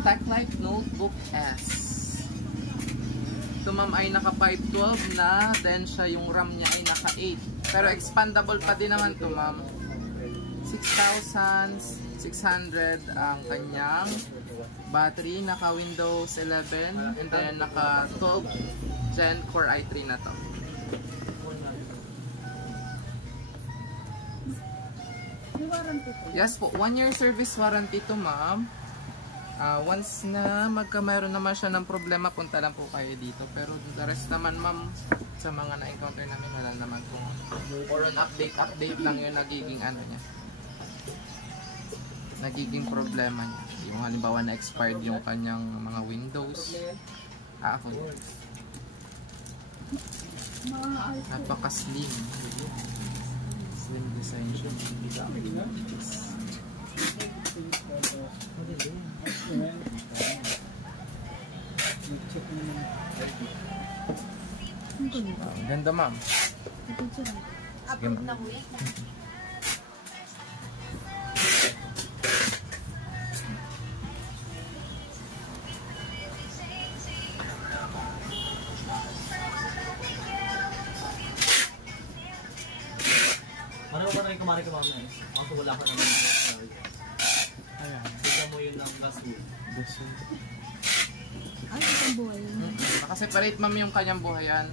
TechLife Notebook S. Ito ma'am ay naka 512 na, then siya yung RAM niya ay naka 8. Pero expandable pa din naman to ma'am. 6,600 ang kanyang battery, naka Windows 11 and then naka 12 Gen Core i3 na to. Yes po, 1 year service warranty to ma'am. Once na mayroon naman siya ng problema, punta lang po kayo dito. Pero the rest naman ma'am, sa mga na-encounter namin, wala naman po. Or on update lang yung nagiging ano niya. Nagiging problema niya. Yung halimbawa na expired yung kanyang mga Windows. Ako. Napaka-slim. Slim design siya. Ganda ma'am. Sige ma'am. Ano ba na yung kumari ka ma'am na eh? Ako wala ka naman. Ayan. Tignan mo yun ng last week. Ay, itong buhay. Nakaseparate ma'am yung kanyang buhayan.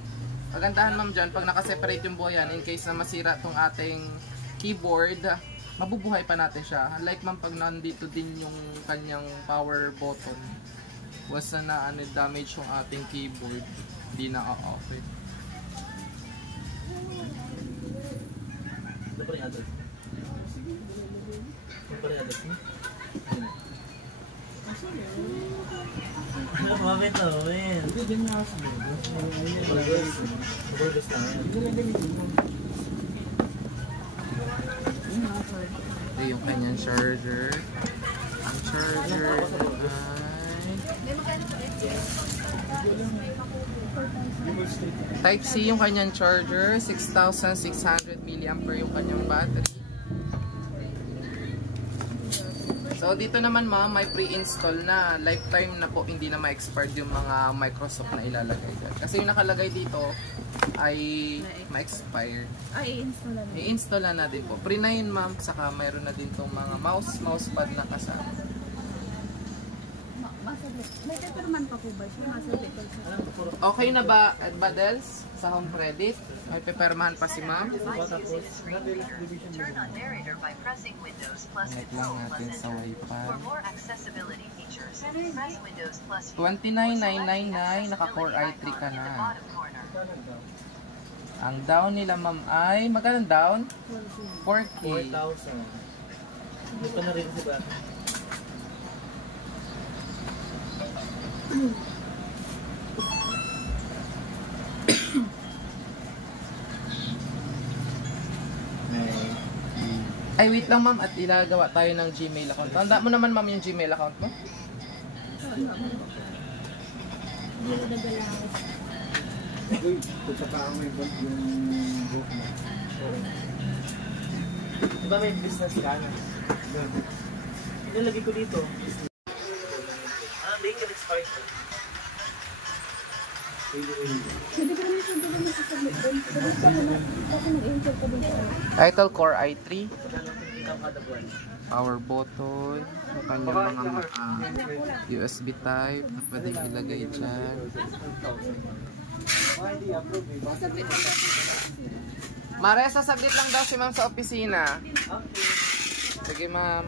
Pagandahan ma'am dyan, pag nakaseparate yung buhayan, in case na masira tong ating keyboard, mabubuhay pa natin siya. Unlike ma'am pag nandito din yung kanyang power button, was na damage yung ating keyboard, hindi na off it. Ano pa rin address? Ano pa rin address mo? Ano ba ito? Hindi din na ako. Burgers na. Ito yung kanyang charger. Ang charger ay Type-C yung kanyang charger. 6,600 mAh yung kanyang battery. So dito naman ma'am, may pre-install na. Lifetime na po, hindi na ma-expired yung mga Microsoft na ilalagay dyan. Kasi yung nakalagay dito ay ma-expire. I-install na. I-install na din po. Pre na yun ma'am, saka mayroon na din tong mga mousepad na kasama. May paperman pa po ba siya? Okay na ba, Badels? Sa home credit? May paperman pa si ma'am? Connect lang natin sa Wi-Fi. 29,999, naka-Core i3 ka na. Ang down nila ma'am ay, magkano down? 4K. 4,000. Ito na rin si Bata. Ay, wait lang ma'am, at ilagawa tayo ng Gmail account. Tanda mo naman ma'am yung Gmail account mo? Uy, pagkakaang may yung book mo. Diba may business ka na? Ilalagay ko dito. Date of expiration. Title Core i3. Power button. Yung kanyang mga USB type na pwedeng ilagay dyan. Mare, sasaglit lang daw si ma'am sa opisina. Sige ma'am.